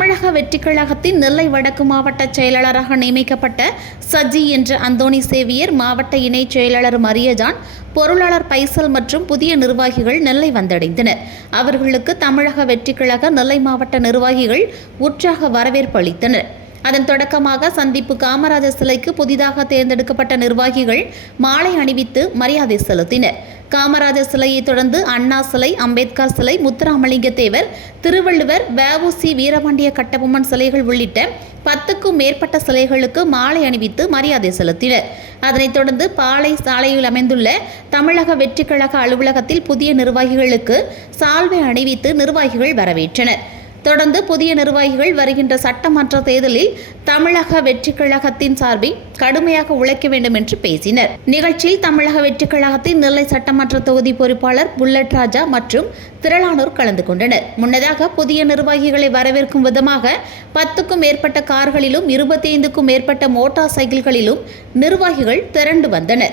தமிழக வெற்றிக் கழகத்தின் நெல்லை வடக்கு மாவட்ட செயலாளராக நியமிக்கப்பட்ட சஜி என்ற அந்தோணி சேவியர், மாவட்ட இணைச் செயலாளர் மரியஜான், பொருளாளர் பைசல் மற்றும் புதிய நிர்வாகிகள் நெல்லை வந்தடைந்தனர். அவர்களுக்கு தமிழக வெற்றிக் கழக நெல்லை மாவட்ட நிர்வாகிகள் உற்சாக வரவேற்பு அளித்தனர். அதன் தொடக்கமாக சந்திப்பு காமராஜர் சிலைக்கு புதிதாக தேர்ந்தெடுக்கப்பட்ட நிர்வாகிகள் மாலை அணிவித்து மரியாதை செலுத்தினர். காமராஜர் சிலையை தொடர்ந்து அண்ணா சிலை, அம்பேத்கர் சிலை, முத்துராமலிங்க தேவர், திருவள்ளுவர், வ.உ.சி. வீரபாண்டிய கட்டபொம்மன் சிலைகள் உள்ளிட்ட 10க்கும் மேற்பட்ட சிலைகளுக்கு மாலை அணிவித்து மரியாதை செலுத்தினர். அதனைத் தொடர்ந்து பாளை சாலையில் அமைந்துள்ள தமிழக வெற்றிக் கழக அலுவலகத்தில் புதிய நிர்வாகிகளுக்கு சால்வை அணிவித்து நிர்வாகிகள் வரவேற்றனர். தொடர்ந்து புதிய நிர்வாகிகள் வருகின்ற சட்டமன்ற தேர்தலில் தமிழக வெற்றிக் கழகத்தின் சார்பில் கடுமையாக உழைக்க வேண்டும் என்று பேசினர். நிகழ்ச்சியில் தமிழக வெற்றிக் கழகத்தின் நெல்லை சட்டமன்ற தொகுதி பொறுப்பாளர் புல்லட் ராஜா மற்றும் திரளானோர் கலந்து கொண்டனர். முன்னதாக புதிய நிர்வாகிகளை வரவேற்கும் விதமாக 10க்கும் மேற்பட்ட கார்களிலும் 25க்கும் மேற்பட்ட மோட்டார் சைக்கிள்களிலும் நிர்வாகிகள் திரண்டு வந்தனர்.